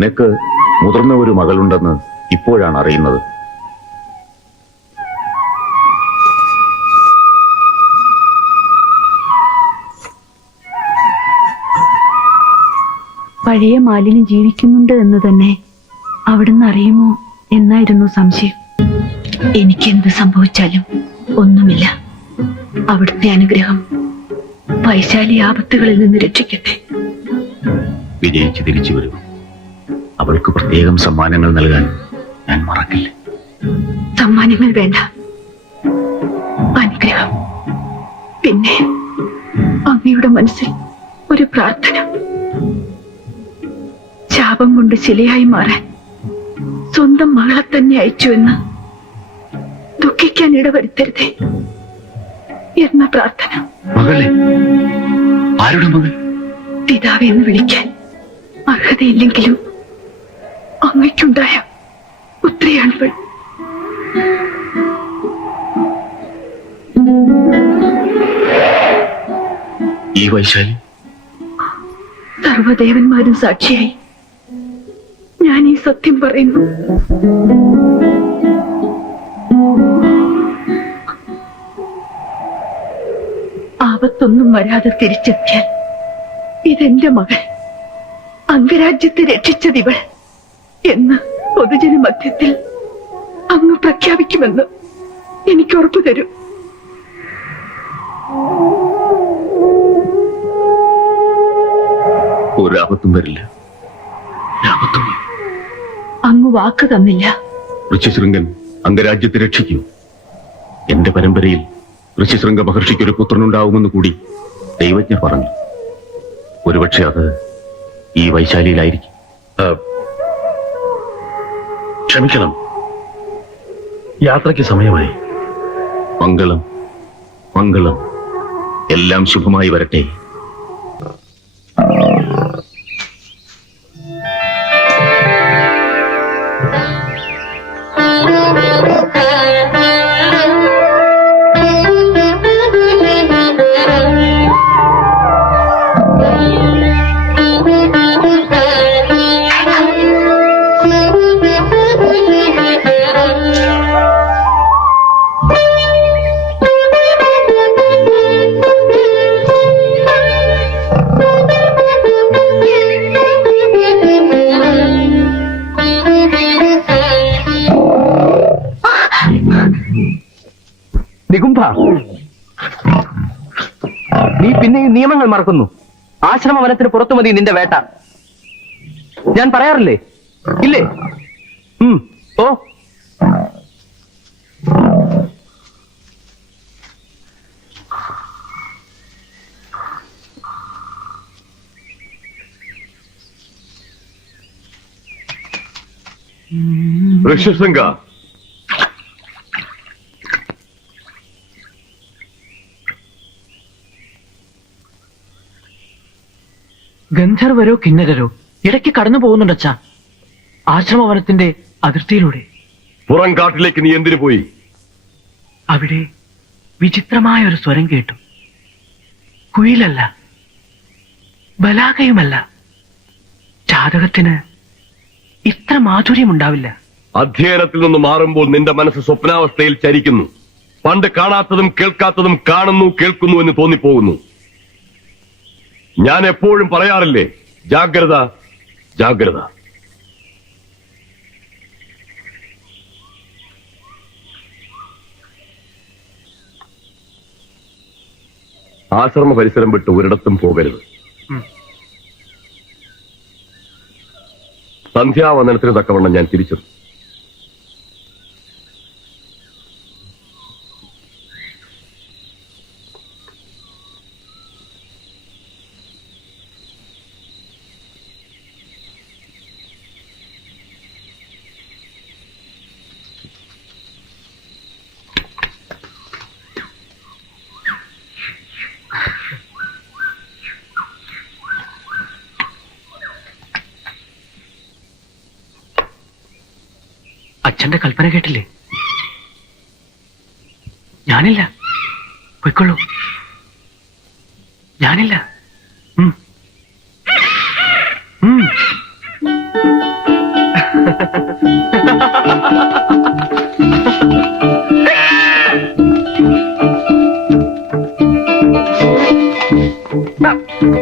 നിനക്ക് മുതിർന്ന ഒരു മകളുണ്ടെന്ന് ഇപ്പോഴാണ് അറിയുന്നത്. പഴയ മാലിന്യം ജീവിക്കുന്നുണ്ട് എന്ന് തന്നെ അവിടുന്ന് അറിയുമോ എന്നായിരുന്നു സംശയം. എനിക്കെന്ത് സംഭവിച്ചാലും ഒന്നുമില്ല. അവിടുത്തെ അനുഗ്രഹം വൈശാലി ആപത്തുകളിൽ നിന്ന് രക്ഷിക്കട്ടെ. വിജയിച്ച് തിരിച്ചു വരും. അവൾക്ക് പ്രത്യേകം സമ്മാനങ്ങൾ നൽകാൻ ഞാൻ മറക്കില്ല. സമ്മാനങ്ങൾ വേണ്ട, അനുഗ്രഹം. പിന്നെ അങ്ങയുടെ മനസ്സിൽ ഒരു പ്രാർത്ഥന. ശാപം കൊണ്ട് ശിലയായി മാറാൻ സ്വന്തം മകളെ തന്നെ അയച്ചുവെന്ന് ദുഃഖിക്കാൻ ഇടവരുത്തരുതേ എന്ന പ്രാർത്ഥന. മകളെ? ആരുടെ മകൾ? പിതാവെ എന്ന് വിളിക്കാൻ അർഹതയില്ലെങ്കിലും അങ്ങയ്ക്കുണ്ടായ പുത്രിയാണിവൾ. ഈ വൈശാലി സർവദേവന്മാരും സാക്ഷിയായി ഞാൻ ഈ സത്യം പറയുന്നു. ആപത്തൊന്നും വരാതെ തിരിച്ചെത്തിയാൽ ഇതെന്റെ മകൾ, അംഗരാജ്യത്തെ രക്ഷിച്ചതിവൾ എന്ന് പൊതുജന മധ്യത്തിൽ അങ്ങ് പ്രഖ്യാപിക്കുമെന്ന് എനിക്ക് ഉറപ്പു തരൂ. ഒരാപത്തും വരില്ല. അങ്ങ് വാക്ക് തന്നില്ല. ഋഷ്യശൃംഗൻ അംഗരാജ്യത്തെ രക്ഷിക്കൂ. എന്റെ പരമ്പരയിൽ ഋഷ്യശൃംഗ മഹർഷിക്ക് ഒരു പുത്രനുണ്ടാവുമെന്ന് കൂടി ദൈവജ്ഞർ പറഞ്ഞു. ഒരുപക്ഷെ അത് ഈ വൈശാലിയിലായിരിക്കും. ക്ഷമിക്കണം, യാത്രയ്ക്ക് സമയമായി. മംഗളം മംഗളം, എല്ലാം ശുഭമായി വരട്ടെ. നികുംഭ, നീ പിന്നെയും നിയമങ്ങൾ മറക്കുന്നു. ആശ്രമ വനത്തിന് പുറത്തു മതി നിന്റെ വേട്ട. ഞാൻ പറയാറില്ലേ, ഇല്ലേ? ഓ, ഋഷ്യശൃംഗ, ഗന്ധർവരോ കിന്നരരോ ഇടയ്ക്ക് കടന്നു പോകുന്നുണ്ടച്ചാ, ആശ്രമവനത്തിന്റെ അതിർത്തിയിലൂടെ. പുറം കാട്ടിലേക്ക് നീ എന്തിനു പോയി? അവിടെ വിചിത്രമായ ഒരു സ്വരം കേട്ടു. കുയിലല്ല, ബലാകയുമല്ല. ജാതകത്തിന് ഇത്ര മാധുര്യമുണ്ടാവില്ല. അധ്യയനത്തിൽ നിന്ന് മാറുമ്പോൾ നിന്റെ മനസ്സ് സ്വപ്നാവസ്ഥയിൽ ചരിക്കുന്നു. പണ്ട് കാണാത്തതും കേൾക്കാത്തതും കാണുന്നു, കേൾക്കുന്നു എന്ന് തോന്നിപ്പോകുന്നു. ഞാൻ എപ്പോഴും പറയാറില്ലേ, ജാഗ്രത ജാഗ്രത. ആശ്രമ പരിസരം വിട്ട് ഒരിടത്തും പോകരുത്. സന്ധ്യാവന്ദനത്തിന് തക്കവണ്ണം ഞാൻ തിരിച്ചു. അച്ഛന്റെ കൽപ്പന കേട്ടില്ലേ? ഞാനില്ല, പൊയ്ക്കൊള്ളൂ. ഞാനില്ല. മംഗളം.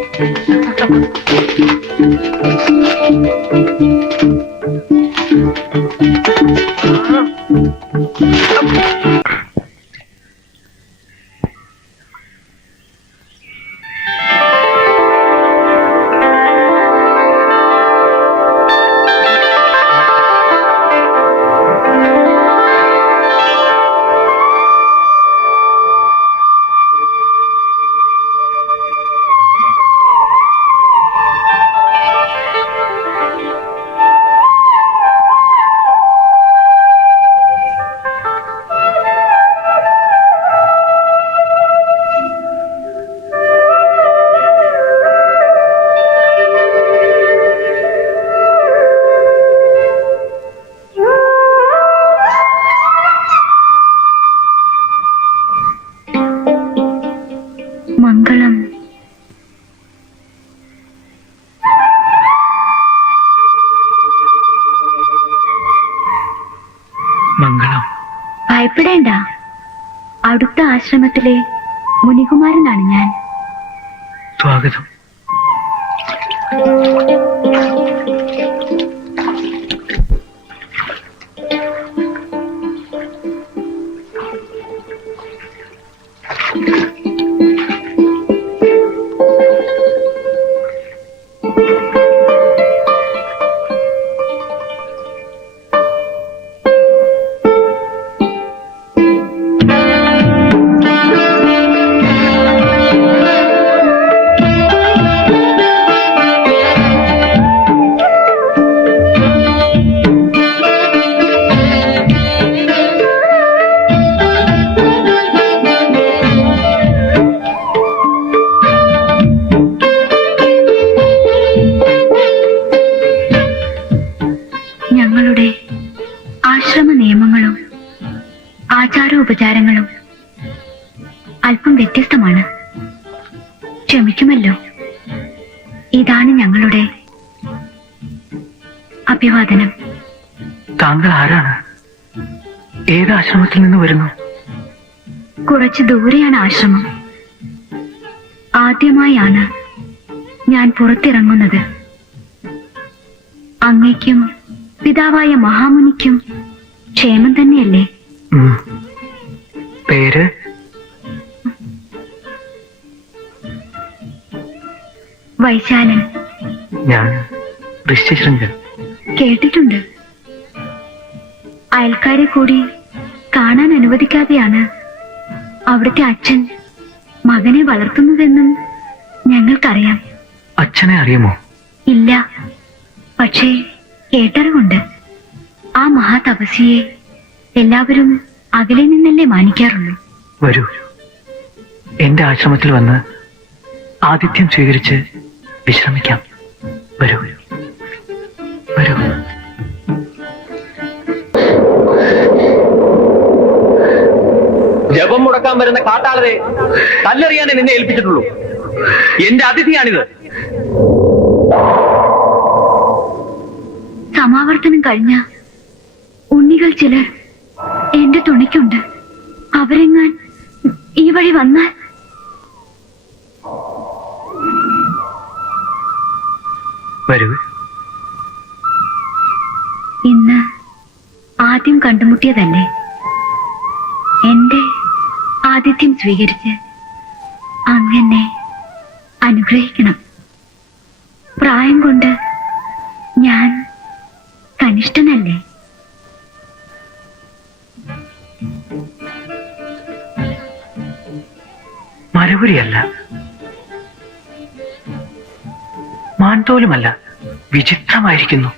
മംഗളം. ഭയപ്പെടേണ്ട. അടുത്ത ആശ്രമത്തിലെ മുനികുമാരനാണ് ഞാൻ. സ്വാഗതം. ഞങ്ങളുടെ ആശ്രമ നിയമങ്ങളും ആചാരോപചാരങ്ങളും അല്പം വ്യത്യസ്തമാണ്. ക്ഷമിക്കുമല്ലോ. ഇതാണ് ഞങ്ങളുടെ അഭിവാദനം. താങ്കൾ ആരാണ്? ഏത് ആശ്രമത്തിൽ നിന്ന് വരുന്നു? കുറച്ച് ദൂരെയാണ് ആശ്രമം. ആദ്യമായാണ് ഞാൻ പുറത്തിറങ്ങുന്നത്. അങ്ങയ്ക്കും പിതാവായ മഹാമുനിക്കും ക്ഷേമം തന്നെയല്ലേ? പേര്? വൈശാലൻ. ഞാൻ ഋഷ്യശൃംഗൻ. കേട്ടിട്ടുണ്ട്. അയൽക്കാരെ കൂടി കാണാൻ അനുവദിക്കാതെയാണ് അവിടുത്തെ അച്ഛൻ മകനെ വളർത്തുന്നതെന്നും ഞങ്ങൾക്കറിയാം. അച്ഛനെ അറിയുമോ? ഇല്ല, പക്ഷേ കേട്ടറിവുണ്ട്. ആ മഹാതപസ്വിയെ എല്ലാവരും അകലെ നിന്നല്ലേ മാനിക്കാറുള്ളൂ. വരൂ, എന്റെ ആശ്രമത്തിൽ വന്ന് ആതിഥ്യം സ്വീകരിച്ച് വിശ്രമിക്കാം. വരൂ വരൂ. ജപം മുടക്കാൻ വരുന്ന കാട്ടാളരെ കല്ലെറിയാനേ നിന്നെ ഏൽപ്പിച്ചിട്ടുള്ളൂ. എന്റെ അതിഥിയാണിത്. സമാവർത്തനം കഴിഞ്ഞ ഉണ്ണികൾ ചിലർ എന്റെ തുണയ്ക്കുണ്ട്. അവരെങ്ങാൻ ഈ വഴി വന്നാൽ വരൂ. ഇന്ന് ആദ്യം കണ്ടുമുട്ടിയതല്ലേ? എന്റെ ആതിഥ്യം സ്വീകരിച്ച് അങ്ങനെ അനുഗ്രഹിക്കണം. പ്രായം കൊണ്ട് ഞാൻ കനിഷ്ഠനല്ലേ? മരപുരിയല്ല, മാൻതോലുമല്ല, വിചിത്രമായിരിക്കുന്നു.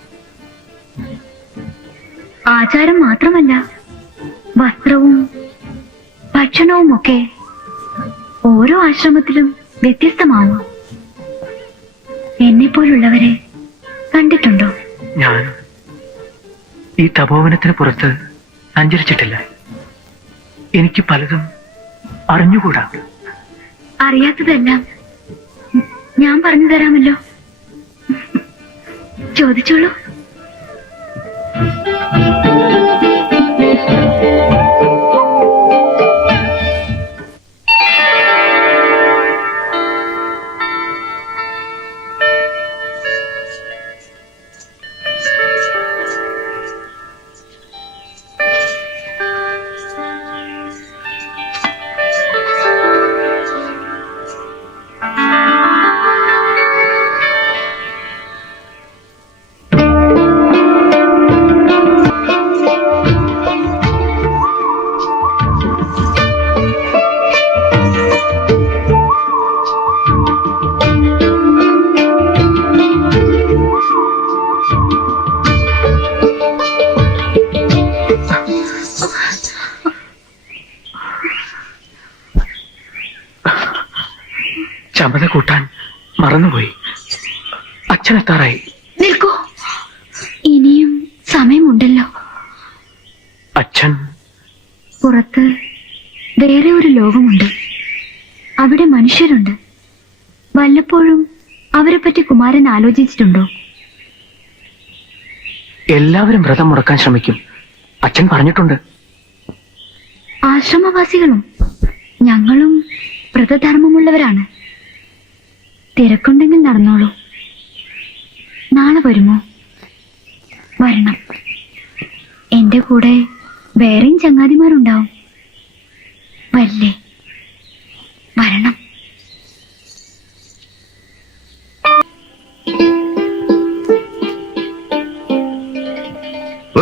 ആചാരം മാത്രമല്ല, വസ്ത്രവും ഭക്ഷണവുമൊക്കെ ഓരോ ആശ്രമത്തിലും വ്യത്യസ്തമാവും. എന്നെപ്പോലുള്ളവരെ കണ്ടിട്ടുണ്ടോ? ഞാൻ ഈ തപോവനത്തിന് പുറത്ത് സഞ്ചരിച്ചിട്ടില്ല. എനിക്ക് പലതും അറിഞ്ഞുകൂടാ. അറിയാത്തതെല്ലാം ഞാൻ പറഞ്ഞു തരാമല്ലോ. ചോദിച്ചോളൂ. ചമത കൂട്ടാൻ മറന്നുപോയി. അച്ഛനെത്താറായി. നിൽക്കൂ, ഇനിയും സമയമുണ്ടല്ലോ. അച്ഛൻ പുറത്ത് വേറെ ഒരു ലോകമുണ്ട്. അവിടെ മനുഷ്യരുണ്ട്. വല്ലപ്പോഴും അവരെ പറ്റി കുമാരൻ ആലോചിച്ചിട്ടുണ്ടോ? എല്ലാവരും വ്രതം മുടക്കാൻ ശ്രമിക്കും, അച്ഛൻ പറഞ്ഞിട്ടുണ്ട്. ആശ്രമവാസികളും ഞങ്ങളും വ്രതധർമ്മമുള്ളവരാണ്. തിരക്കുണ്ടെങ്കിൽ നടന്നോളൂ. നാളെ വരുമോ? വരണം. എന്റെ കൂടെ വേറെയും ചങ്ങാതിമാരുണ്ടാവും. വരില്ലേ? വരണം.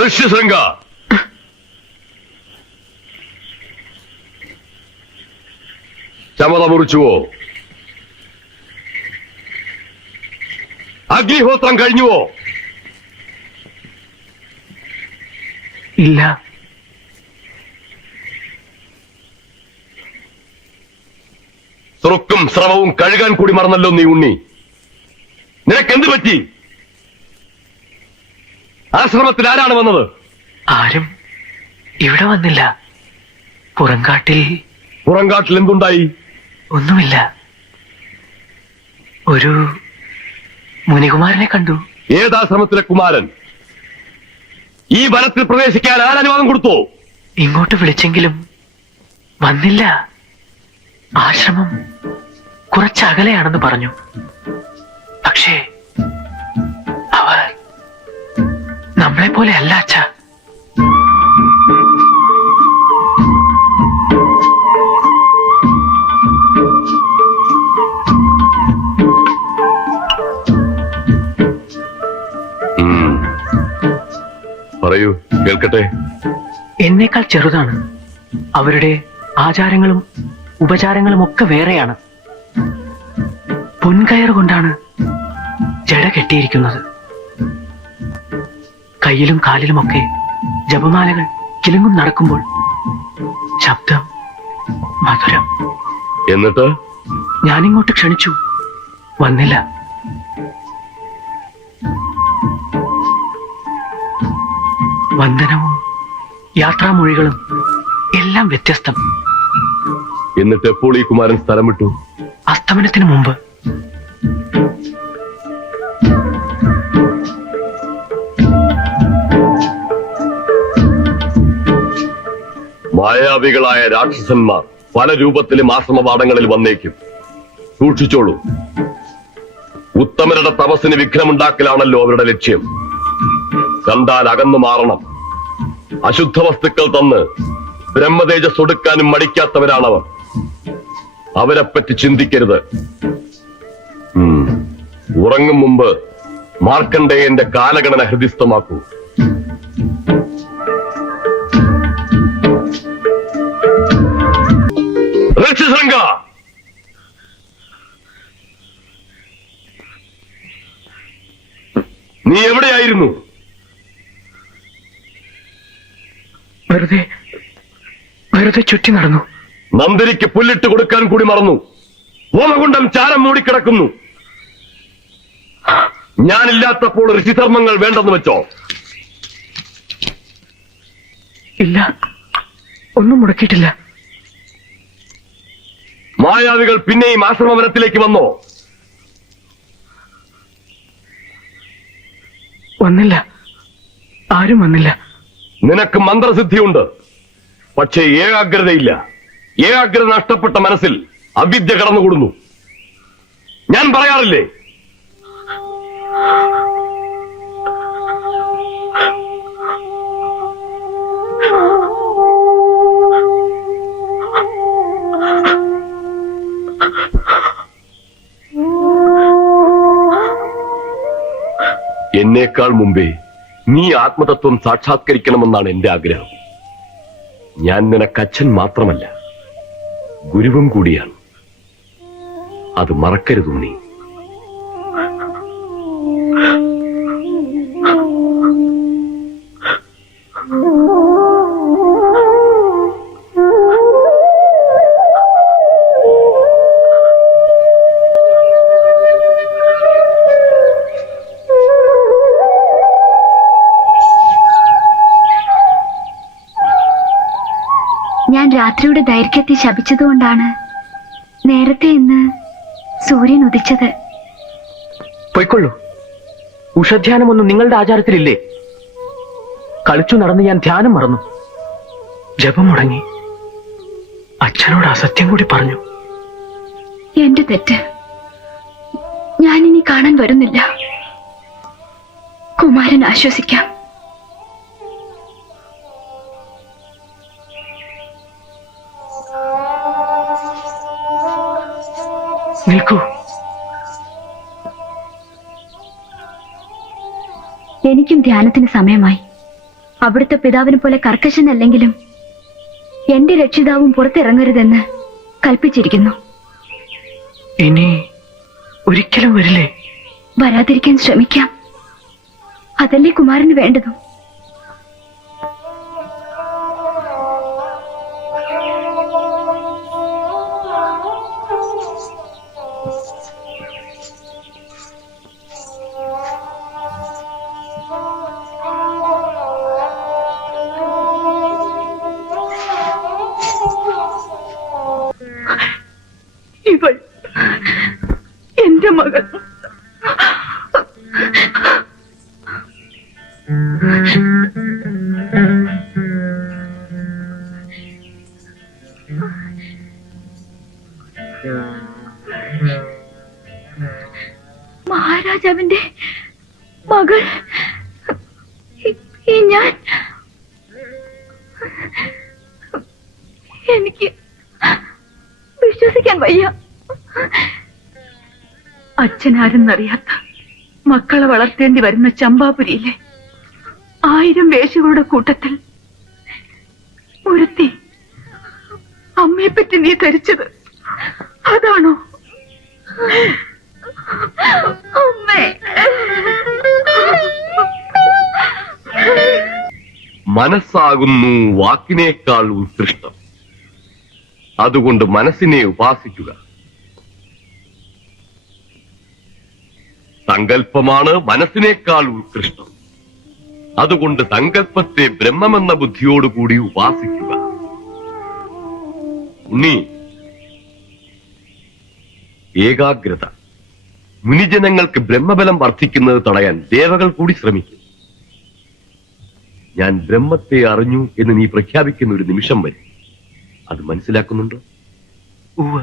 ഋഷ്യശൃംഗ, ചമത മുറിച്ചുവോ? അഗ്നിഹോത്രം കഴിഞ്ഞുവോ? ഇല്ല. സ്രുക്കും സ്രവവും കഴുകാൻ കൂടി മറന്നല്ലോ നീ ഉണ്ണി. നിനക്കെന്ത് പറ്റി? ആശ്രമത്തിൽ ആരാണ് വന്നത്? ആരും ഇവിടെ വന്നില്ല. പുറങ്കാട്ടിൽ എന്തുണ്ടായി? ഒന്നുമില്ല. ഒരു മുനികുമാരനെ കണ്ടു. ഏതാശ്രമത്തിലെ കുമാരൻ? ഈ വനത്തിൽ പ്രവേശിക്കാൻ ആരനുവാദം കൊടുത്തോ? ഇങ്ങോട്ട് വിളിച്ചെങ്കിലും വന്നില്ല. ആശ്രമം കുറച്ചകലെയാണെന്ന് പറഞ്ഞു. പക്ഷേ അവർ നമ്മളെ പോലെ അല്ല അച്ഛാ. പറയൂ, കേൾക്കട്ടെ. എന്നേക്കാൾ ചെറുതാണ്. അവരുടെ ആചാരങ്ങളും ഉപചാരങ്ങളും ഒക്കെ വേറെയാണ്. പൊൻകയർ കൊണ്ടാണ് ജട കെട്ടിയിരിക്കുന്നത്. കയ്യിലും കാലിലുമൊക്കെ ജപമാലകൾ കിലുങ്ങും നടക്കുമ്പോൾ ശബ്ദം മധുരം. എന്നിട്ട് ഞാനിങ്ങോട്ട് ക്ഷണിച്ചു, വന്നില്ല. വന്ദനവും യാത്രാമൊഴികളും എല്ലാം വ്യത്യസ്തം. എന്നിട്ട് എപ്പോൾ ഈ കുമാരൻ സ്ഥലം വിട്ടു? അസ്തമനത്തിന് മുമ്പ്. മായാവികളായ രാക്ഷസന്മാർ പല രൂപത്തിലും ആശ്രമപാഠങ്ങളിൽ വന്നേക്കും. സൂക്ഷിച്ചോളൂ. ഉത്തമരുടെ തപസ്സിന് വിഘ്നമുണ്ടാക്കലാണല്ലോ അവരുടെ ലക്ഷ്യം. കണ്ടാൽ അകന്നു മാറണം. അശുദ്ധ വസ്തുക്കൾ തന്ന് ബ്രഹ്മതേജസ് ഒടുക്കാനും മടിക്കാത്തവരാണവർ. അവരെപ്പറ്റി ചിന്തിക്കരുത്. ഉറങ്ങും മുമ്പ് മാർക്കണ്ഡേയന്റെ കാലഗണന ഹൃദിസ്ഥമാക്കൂ. ഋഷ്യശൃംഗ, നീ എവിടെയായിരുന്നു? വെറുതെ ചുറ്റി നടന്നു. നന്ദിനിക്ക് പുല്ലിട്ട് കൊടുക്കാൻ കൂടി മറന്നു. ഹോമകുണ്ഡം ചാരം മൂടിക്കിടക്കുന്നു. ഞാനില്ലാത്തപ്പോൾ ഋഷിധർമ്മങ്ങൾ വേണ്ടെന്ന് വെച്ചോ? ഇല്ല, ഒന്നും മുടക്കിയിട്ടില്ല. മായാവികൾ പിന്നെയും ആശ്രമവനത്തിലേക്ക് വന്നോ? വന്നില്ല, ആരും വന്നില്ല. നിനക്ക് മന്ത്രസിദ്ധിയുണ്ട്, പക്ഷേ ഏകാഗ്രതയില്ല. ഏകാഗ്രത നഷ്ടപ്പെട്ട മനസ്സിൽ അവിദ്യ കടന്നുകൂടുന്നു. ഞാൻ പറയാറില്ലേ, എന്നേക്കാൾ മുമ്പേ നീ ആത്മതത്വം സാക്ഷാത്കരിക്കണമെന്നാണ് എന്റെ ആഗ്രഹം. ഞാൻ നിനക്ക് അച്ഛൻ മാത്രമല്ല, ഗുരുവും കൂടിയാണ്. അത് മറക്കരുത് നീ. ഞാൻ രാത്രിയുടെ ദൈർഘ്യത്തെ ശപിച്ചതുകൊണ്ടാണ് നേരത്തെ ഇന്ന് സൂര്യൻ ഉദിച്ചത്. പൊയ്ക്കൊള്ളൂ. ഉഷധ്യാനമൊന്നും നിങ്ങളുടെ ആചാരത്തിലില്ലേ? കളിച്ചു നടന്ന് ഞാൻ ധ്യാനം മറന്നു. ജപം മുടങ്ങി. അച്ഛനോട് അസത്യം കൂടി പറഞ്ഞു. എന്റെ തെറ്റ്. ഞാനിനി കാണാൻ വരുന്നില്ല. കുമാരൻ ആശ്വസിക്കാം. നിൽക്കൂ. എനിക്കും ധ്യാനത്തിന് സമയമായി. അവിടുത്തെ പിതാവിനെ പോലെ കർക്കശനല്ലെങ്കിലും എന്റെ രക്ഷിതാവും പുറത്തിറങ്ങരുതെന്ന് കൽപ്പിച്ചിരിക്കുന്നു. ഇനി ഒരിക്കലും വരില്ലേ? വരാതിരിക്കാൻ ശ്രമിക്കാം. അതല്ലേ കുമാരന് വേണ്ടതും. ഇവൾ എന്റെ മകൾ. മഹാരാജാവിന്റെ മകൾ. ഞാൻ എനിക്ക് വിശ്വസിക്കാൻ വയ്യ. അച്ഛനാരെന്നറിയാത്ത മക്കളെ വളർത്തേണ്ടി വരുന്ന ചമ്പാപുരിയിലെ 1000 വേശ്യകളുടെ കൂട്ടത്തിൽ ഒരുത്തി അമ്മയെപ്പറ്റി നീ ധരിച്ചത് അതാണോ? അമ്മേ. മനസ്സാകുന്നു വാക്കിനേക്കാൾ ഉത്കൃഷ്ടം. അതുകൊണ്ട് മനസ്സിനെ ഉപാസിക്കുക. സങ്കല്പമാണ് മനസ്സിനേക്കാൾ ഉത്കൃഷ്ടം. അതുകൊണ്ട് സങ്കല്പത്തെ ബ്രഹ്മമെന്ന ബുദ്ധിയോടുകൂടി ഉപാസിക്കുക. ഉണ്ണി, ഏകാഗ്രത. മുനിജനങ്ങൾക്ക് ബ്രഹ്മബലം വർദ്ധിക്കുന്നത് തടയാൻ ദേവകൾ കൂടി ശ്രമിക്കും. ഞാൻ ബ്രഹ്മത്തെ അറിഞ്ഞു എന്ന് നീ പ്രഖ്യാപിക്കുന്ന ഒരു നിമിഷം വരും. അത് മനസ്സിലാക്കുന്നുണ്ടോ? ഉവ്വ്.